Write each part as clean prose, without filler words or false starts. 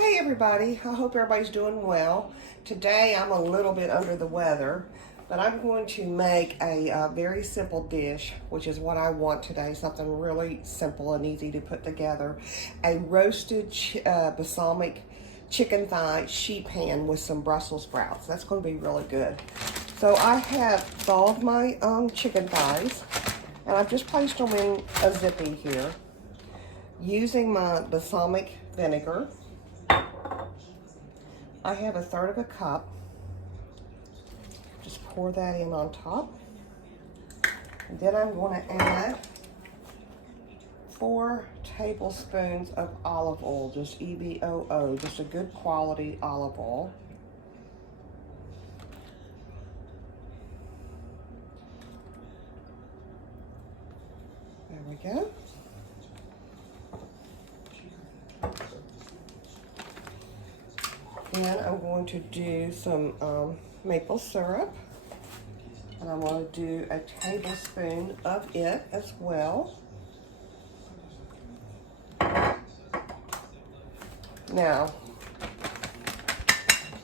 Hey everybody, I hope everybody's doing well. Today I'm a little bit under the weather, but I'm going to make a very simple dish, which is what I want today, something really simple and easy to put together. A roasted balsamic chicken thigh sheet pan with some Brussels sprouts. That's going to be really good. So I have thawed my chicken thighs, and I've just placed them in a zippy here using my balsamic vinegar. I have 1/3 of a cup. Just pour that in on top. And then I'm going to add 4 tablespoons of olive oil, just EVOO, just a good quality olive oil. There we go. Then I'm going to do some maple syrup, and I'm going to do a tablespoon of it as well. Now,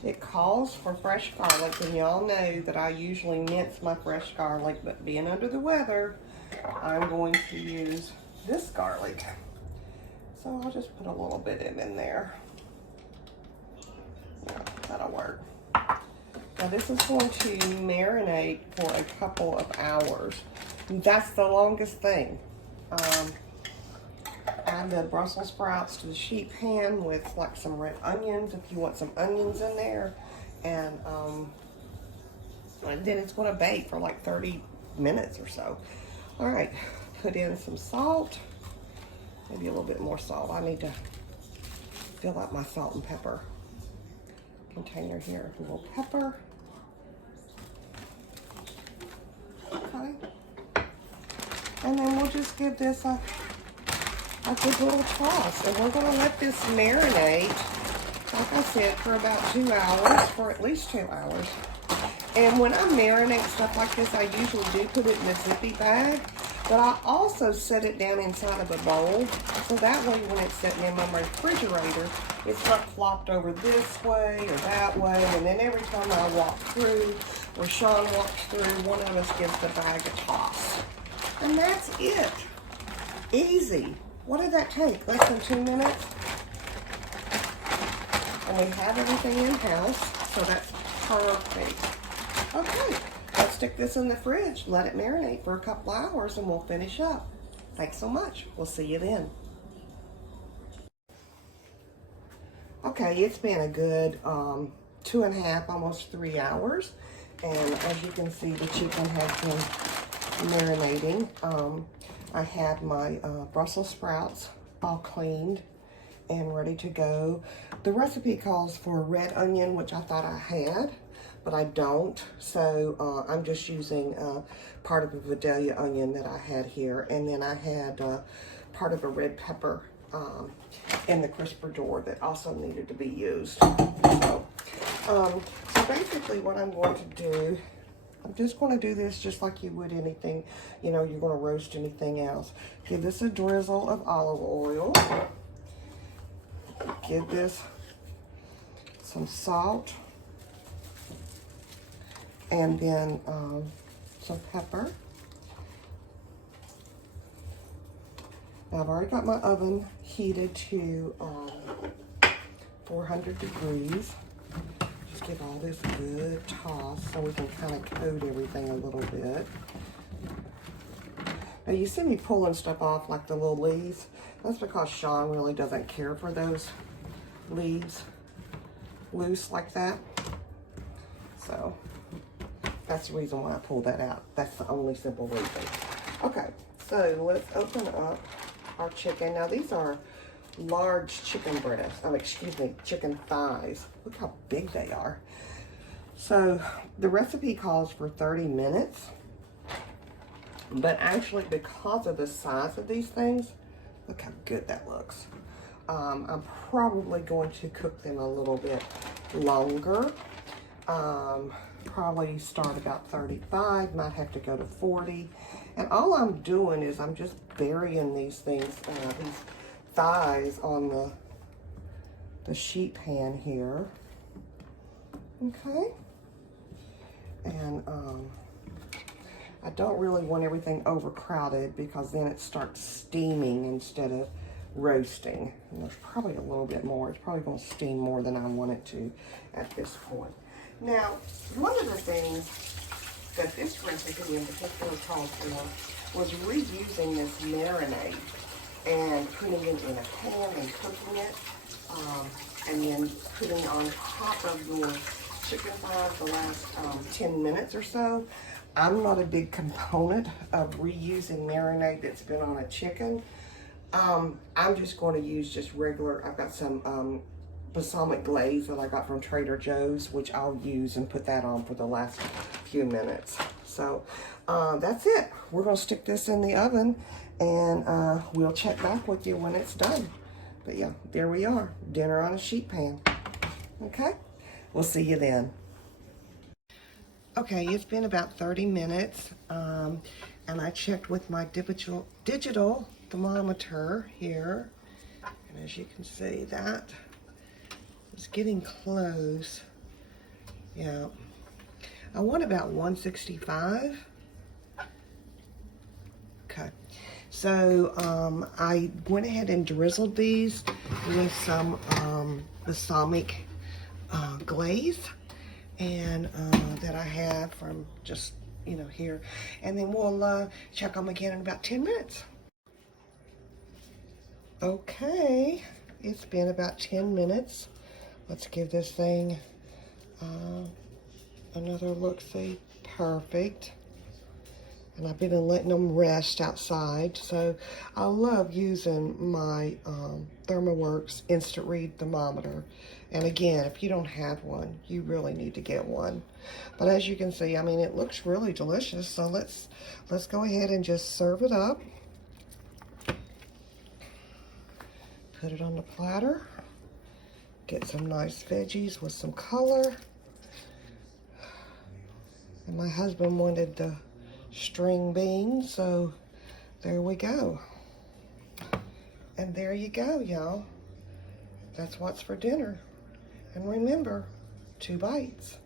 it calls for fresh garlic, and y'all know that I usually mince my fresh garlic, but being under the weather, I'm going to use this garlic. So I'll just put a little bit in there. That'll work. Now this is going to marinate for a couple of hours. That's the longest thing. Add the Brussels sprouts to the sheet pan with like some red onions if you want some onions in there. And then it's going to bake for like 30 minutes or so. All right, put in some salt. Maybe a little bit more salt. I need to fill up my salt and pepper container here. A little pepper. Okay. And then we'll just give this a good little toss. And we're going to let this marinate, like I said, for about 2 hours, for at least 2 hours. And when I marinate stuff like this, I usually do put it in a zippy bag. But I also set it down inside of a bowl, so that way when it's sitting in my refrigerator, it's not flopped over this way or that way, and then every time I walk through, or Sean walks through, one of us gives the bag a toss. And that's it. Easy. What did that take? Less than 2 minutes? And we have everything in-house, so that's perfect. Okay. Let's stick this in the fridge, let it marinate for a couple hours, and we'll finish up. Thanks so much. We'll see you then. Okay, it's been a good 2.5, almost 3 hours. And as you can see, the chicken has been marinating. I had my Brussels sprouts all cleaned and ready to go. The recipe calls for red onion, which I thought I had, but I don't, so I'm just using part of a Vidalia onion that I had here, and then I had part of a red pepper in the crisper door that also needed to be used. So basically what I'm going to do, I'm just going to do this just like you would anything, you know, you're going to roast anything else. Give this a drizzle of olive oil. Give this some salt. And then some pepper. Now I've already got my oven heated to 400 degrees. Just give all this a good toss so we can kind of coat everything a little bit. Now you see me pulling stuff off like the little leaves. That's because Sean really doesn't care for those leaves loose like that. So that's the reason why I pulled that out. That's the only simple reason. Okay, so let's open up our chicken. Now these are large chicken breasts. Oh, excuse me, chicken thighs. Look how big they are. So the recipe calls for 30 minutes. But actually, because of the size of these things, look how good that looks. I'm probably going to cook them a little bit longer. Probably start about 35, might have to go to 40. And all I'm doing is I'm just burying these things, these thighs on the sheet pan here. Okay. And I don't really want everything overcrowded because then it starts steaming instead of roasting. And there's probably a little bit more. It's probably going to steam more than I want it to at this point. Now, one of the things that this recipe in particular called for was reusing this marinade and putting it in a pan and cooking it, and then putting it on top of your chicken thighs the last 10 minutes or so. I'm not a big component of reusing marinade that's been on a chicken. I'm just going to use just regular, I've got some balsamic glaze that I got from Trader Joe's, which I'll use and put that on for the last few minutes. So that's it. We're going to stick this in the oven, and we'll check back with you when it's done. But yeah, there we are, dinner on a sheet pan. Okay, we'll see you then. Okay, it's been about 30 minutes, and I checked with my digital thermometer here, and as you can see, that is getting close. Yeah, I want about 165. Okay, so I went ahead and drizzled these with some balsamic glaze, and that I have from just, here. And then we'll check them again in about 10 minutes. Okay, it's been about 10 minutes. Let's give this thing another look-see. Perfect. And I've been letting them rest outside. So I love using my ThermoWorks Instant Read thermometer. And again, if you don't have one, you really need to get one. But as you can see, I mean, it looks really delicious. So let's go ahead and just serve it up. Put it on the platter. Get some nice veggies with some color. And my husband wanted the string beans, so there we go. And there you go, y'all. That's what's for dinner. And remember, 2 bites.